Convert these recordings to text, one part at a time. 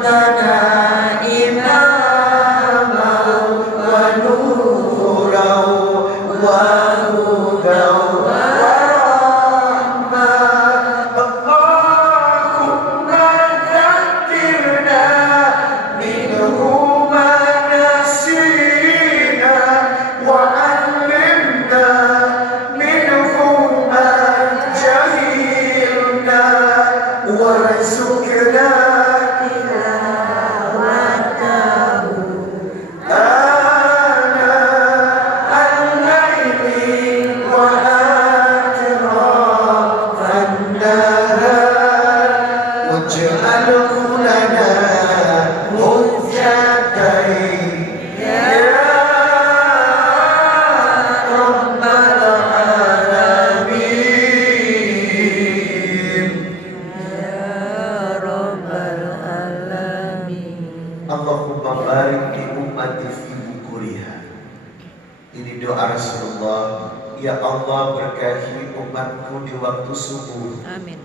لنا إماما ونورا وهدى ورحمة اللهم ذكرنا منه ما نسينا وعلمنا منه ما جهلنا وارزقنا Allahumma barik di ummati fi bukuriha. Ini doa Rasulullah. Ya Allah, berkahi umatku di waktu subuh. Amin.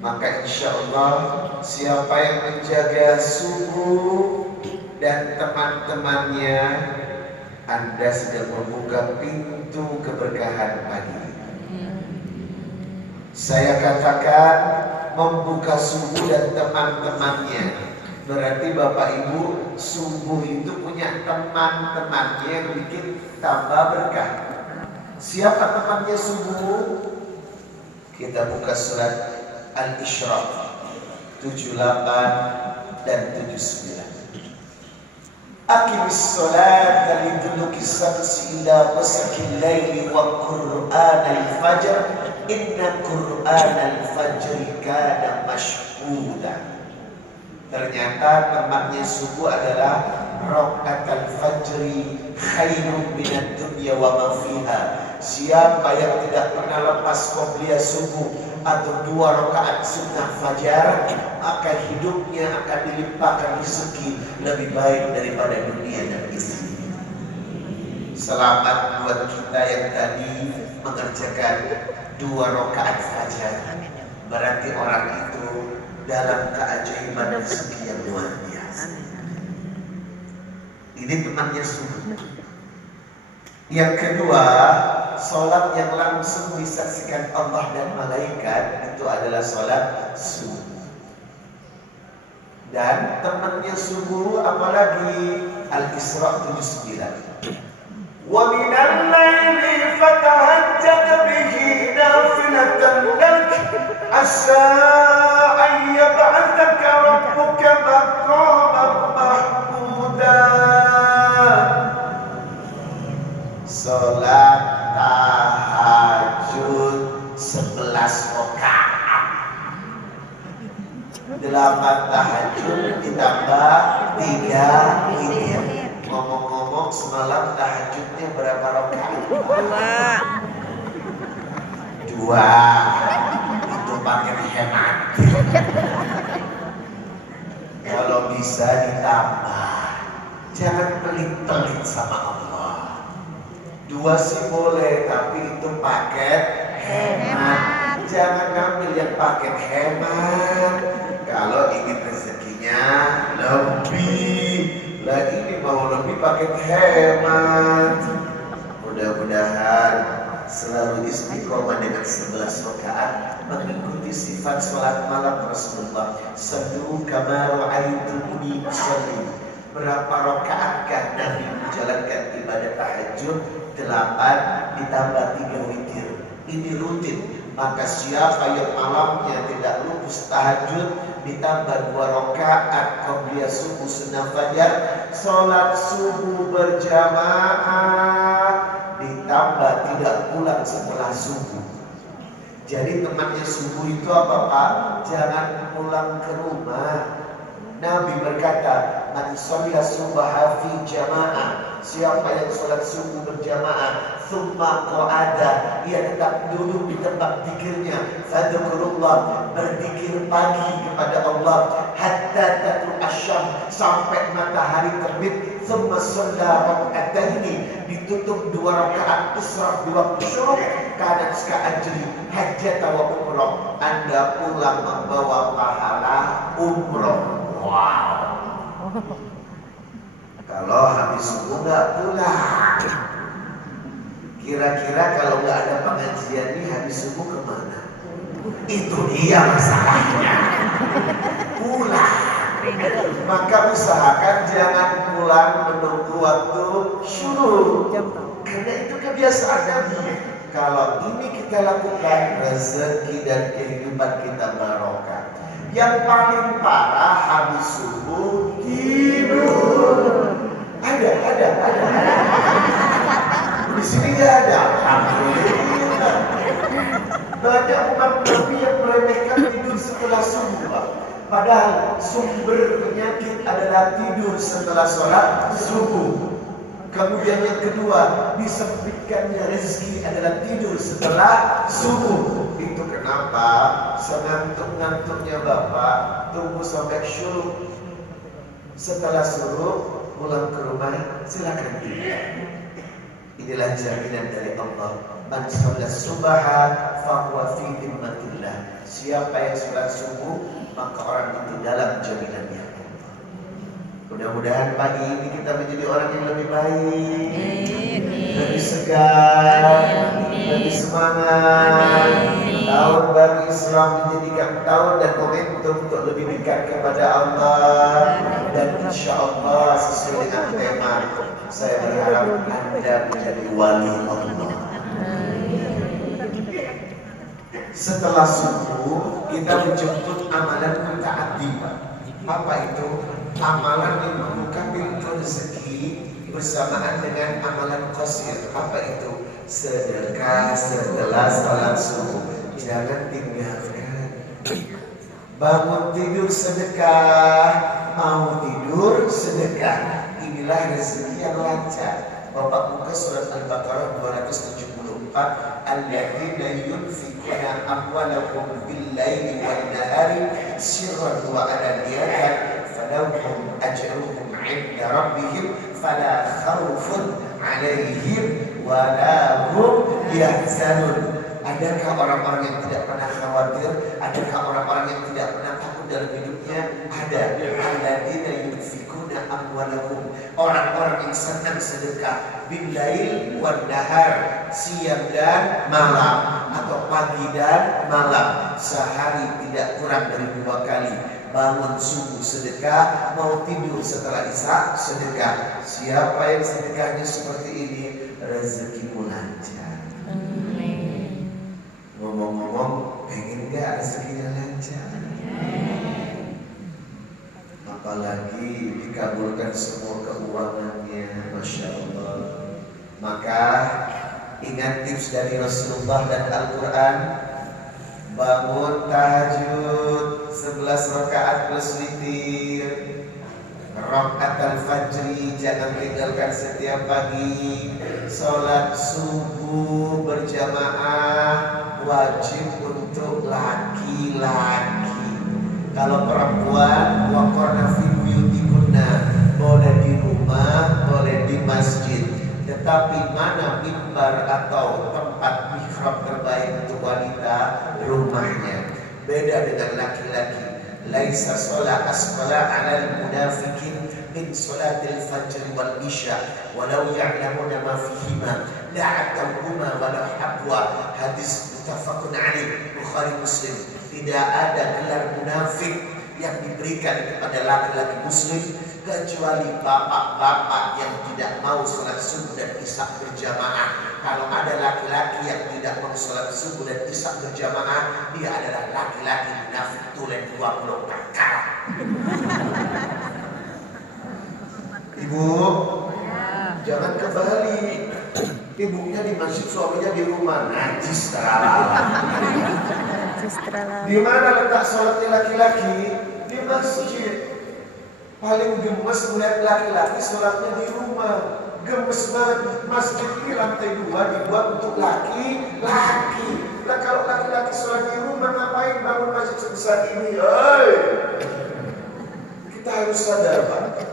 Maka insya Allah siapa yang menjaga subuh dan teman-temannya, Anda sedang membuka pintu keberkahan pagi. Saya katakan membuka subuh dan teman-temannya, berarti Bapak Ibu subuh itu punya teman-temannya yang bikin tambah berkah. Siapa temannya subuh? Kita buka surat Al-Isra 78 dan 79. Aqimis sholata liduluki syamsi ila ghasaqil laili wa qur'anal fajr inna qur'anal fajri kana mashhuda. Ternyata temannya subuh adalah rakaat al-fajri khairun minad dunya wa ma fiha. Siapa yang tidak pernah lepas qobliyah subuh atau 2 rakaat sunnah fajar, maka hidupnya akan dilimpahkan rezeki lebih baik daripada dunia dan isinya. Selamat buat kita yang tadi mengerjakan 2 rakaat fajar. Berarti orang itu dalam keajaiban rezeki yang luar biasa. Ini temannya subuh. Yang kedua, sholat yang langsung disaksikan Allah dan malaikat itu adalah sholat subuh. Dan temannya subuh apalagi Al-Isra 79. Wa minal laili fatahajjad bihi nafilatan lak asa an yab'athaka rabbuka maqaman mahmuda. Salat tahajud 11 rakaat. 8 tahajud ditambah 3 witir. Ngomong-ngomong semalam tahajudnya berapa rakaat? 2. Itu pakai hemat. Kalau bisa ditambah. Jangan pelit-pelit sama Allah. 2 sih boleh, tapi itu paket hemat. Jangan ngambil yang paket hemat. Kalau ingin rezekinya lebih, lah ini mau lebih paket hemat. Mudah-mudahan selalu istiqomah dengan 11 rakaat mengikuti sifat sholat malam Rasulullah. Sallu kama ra'aitumuni usolli. Berapa rakaatkah Nabi menjalankan ibadah tahajud? 8 ditambah 3 witir. Ini rutin. Maka siapa yang malamnya tidak lupus tahajud ditambah 2 rakaat qobliyah subuh sunnah fajar, sholat subuh berjamaah ditambah tidak pulang setelah subuh. Jadi temannya subuh itu apa Pak? Jangan pulang ke rumah. Nabi berkata, man shalla subha fi jamaah, siapa yang sholat subuh berjamaah, thumma qa'ada, ia tetap duduk di tempat zikirnya, fadzukurullah, berzikir pagi kepada Allah, hatta tatlu asyam, sampai matahari terbit, thumma shalla raka'ataini, ditutup 2 rakaat israf di waktu syuruk, kana ka'ajri hajjat wa umrah, Anda pulang membawa pahala umrah. Wow. Wow. Kalau habis subuh nggak pulang, kira-kira kalau nggak ada pengajian ini habis subuh kemana? Itu dia masalahnya. Pulang. Maka usahakan jangan pulang menunggu waktu syuruk. Karena itu kebiasaan Nabi. Kalau ini kita lakukan, rezeki dan kehidupan kita barokah. Yang paling parah habis subuh tidur. Ada. Di sini nggak ada. Alhamdulillah. Banyak umat Nabi yang meremehkan tidur setelah subuh. Padahal sumber penyakit adalah tidur setelah sholat subuh. Kemudian yang kedua, disempitkannya rezeki adalah tidur setelah subuh. Itu kenapa sengantuk-ngantuknya Bapak tunggu sampai syuruk. Setelah syuruk pulang ke rumah silakan tidur. Inilah jaminan dari Allah. Man sholat subaha fahuwa fi dhimmatillah. Siapa yang sholat subuh maka orang itu dalam jaminannya. Mudah-mudahan pagi ini kita menjadi orang yang lebih baik, lebih segar, lebih semangat. Tahun baru Islam menjadikan tahun dan momentum untuk lebih dekat kepada Allah. Dan insya Allah sesuai dengan tema, saya berharap Anda menjadi wali Allah. Setelah subuh kita menjemput amalan mutaati. Apa itu? Amalan yang membuka pintu rezeki bersamaan dengan amalan qasir. Apa itu? Sedekah setelah salat subuh. Jangan tinggalkan. Bangun tidur sedekah, mau tidur sedekah. Inilah rezeki yang lancar. Bapak buka surat Al-Baqarah 274. Alladzina yunfikuna amwalahum bil-laili wan-nahari sirran wa alaniyatan falahum ajruhum 'inda rabbihim fala khaufun 'alaihim wa la hum yahzanun. Adakah orang-orang yang tidak pernah khawatir? Adakah orang-orang yang tidak pernah takut dalam hidupnya? Ada. Alladzina yunfikuna amwalahum, orang-orang yang senang sedekah bil-lail wan-nahar, siang dan malam atau pagi dan malam, sehari tidak kurang dari 2 kali. Bangun subuh sedekah, mau tidur setelah isya sedekah. Siapa yang sedekahnya seperti ini, rezekimu lancar. Ngomong-ngomong, pengen gak rezekinya lancar? Apalagi dikabulkan semua keuangannya, Masya Allah. Maka ingat tips dari Rasulullah dan Al-Quran. Bangun tahajud 11 rakaat plus witir. Rakaat al-fajri jangan tinggalkan setiap pagi. Sholat subuh berjamaah wajib untuk laki-laki. Kalau perempuan, waqarna fi buyutikunna, boleh di rumah, boleh di masjid. Tetapi mana mimbar atau tempat mihrab terbaik untuk wanita? Rumahnya. Beda dengan laki-laki. Laisa sholat asqala 'alal munafiqin min sholatil fajr wal isya walau ya'lamuna ma fihima la'atawhuma walau habwa. Hadis muttafaqun alaih, Bukhari Muslim. Tidak ada gelar munafik yang diberikan kepada laki-laki muslim kecuali bapak-bapak yang tidak mau sholat subuh dan isya berjamaah. Kalau ada laki-laki yang tidak mau sholat subuh dan isya berjamaah, dia adalah laki-laki munafik tulen 20 perkara. Ibu, jangan kebalik. Ibunya di masjid, suaminya di rumah, najis terlalu. Di mana letak sholatnya laki-laki? Di masjid. Paling gemes melihat laki-laki sholatnya di rumah. Gemes banget. Masjid ini lantai 2 dibuat untuk laki-laki. Nah kalau laki-laki sholat di rumah, ngapain bangun masjid sebesar ini? Kita harus sadar, Pak.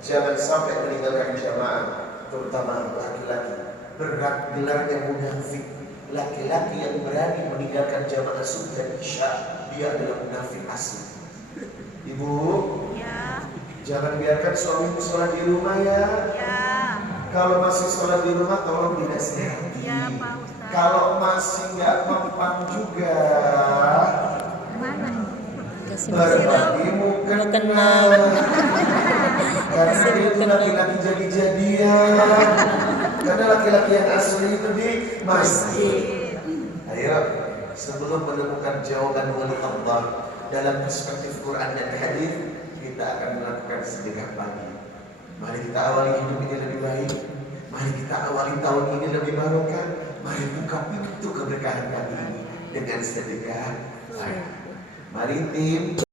Jangan sampai meninggalkan jamaah, terutama laki-laki. Berat gelarnya munafik. Laki-laki yang berani meninggalkan jamaah subuh dan isya, dia adalah munafik asli. Ibu, ya. Jangan biarkan suamimu sholat di rumah ya. Kalau masih sholat di rumah tolong dinasihati. Kalau masih nggak mempan juga, berbagimu kenal. Karena itu laki-laki jadi-jadian. Karena laki-laki yang asli itu di masjid. Ayo, sebelum menemukan jawaban wali Allah dalam perspektif Quran dan hadis, kita akan melakukan sedekah pagi. Mari kita awali hidup ini lebih baik. Mari kita awali tahun ini lebih barokah. Mari buka pintu keberkahan kami ini dengan sedekah pagi. Mari tim.